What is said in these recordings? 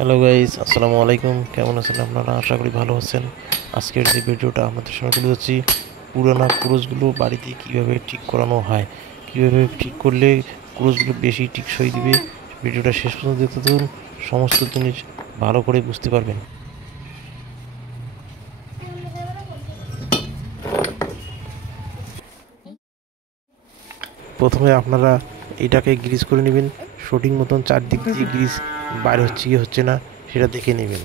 Hello guys, আসসালামু আলাইকুম। কেমন আছেন আপনারা? আশা করি ভালো আছেন। আজকের যে ভিডিওটা আপনাদের সঙ্গে তুলে ধরছি, পুরানা ক্রুজগুলো বাড়িতে কিভাবে ঠিক করানো হয়, কিভাবে ঠিক করলে ক্রুজগুলো বেশি টিকসই দিবে। ভিডিওটা শেষ পর্যন্ত দেখতে থাকুন, সমস্ত জিনিস ভালো করে বুঝতে পারবেন। প্রথমে আপনারা এটাকে গ্রিজ করে নেবেন, সঠিক মতন চারদিক দিয়ে গ্রিজ বাইরে হচ্ছে কি হচ্ছে না সেটা দেখে নেবেন।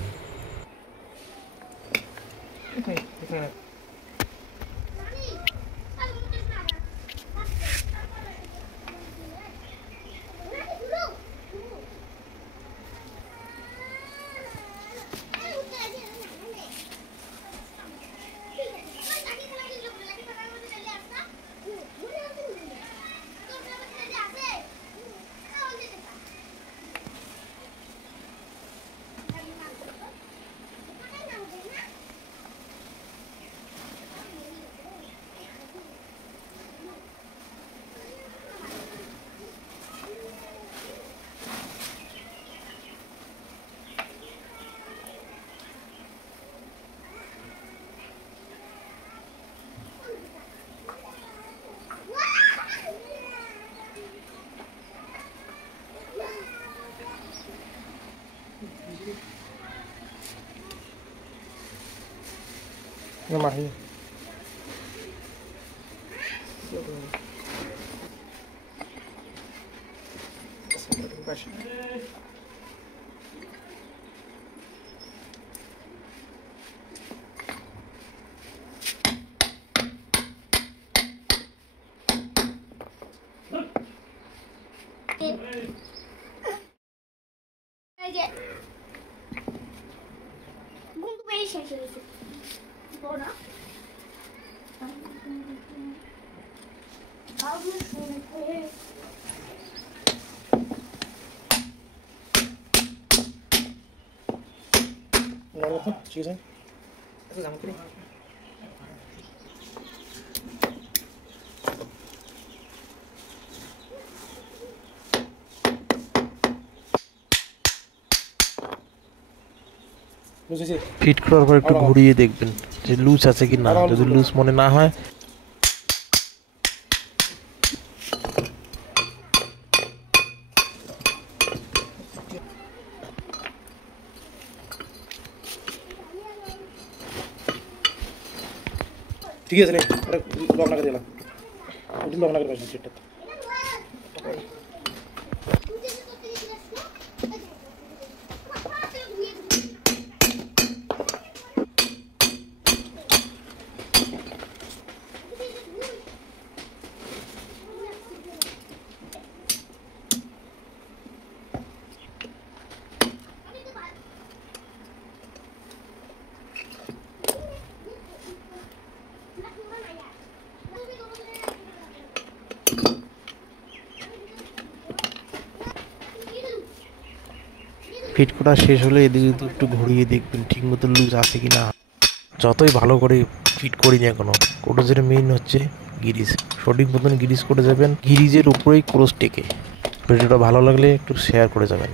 Mahi. Bungu beni şaşırırsın. Sonra. Abi şöyle koyayım. Nerede bakın? Çıkıyorsun. Nasıl zaman kırayım? বুঝেছি। ফিট করার পর একটু ঘুরিয়ে দেখবেন যে লুজ আছে কি না। যদি লুজ মনে না হয় ঠিক আছে নে এটা লক না করে দিলাম এটা লক না করে পাচ্ছি সেটা ফিট করা শেষ হলে এদিকে একটু ঘুরিয়ে দেখবেন ঠিক মতো লুজ আছে কি না। যতই ভালো করে ফিট করি না কেন, ক্রোজের মেইন হচ্ছে গিরিজ। সঠিক মতন গিরিজ করে যাবেন, গিরিজের উপরেই ক্রোজ টেকে। ভিডিওটা ভালো লাগলে একটু শেয়ার করে যাবেন।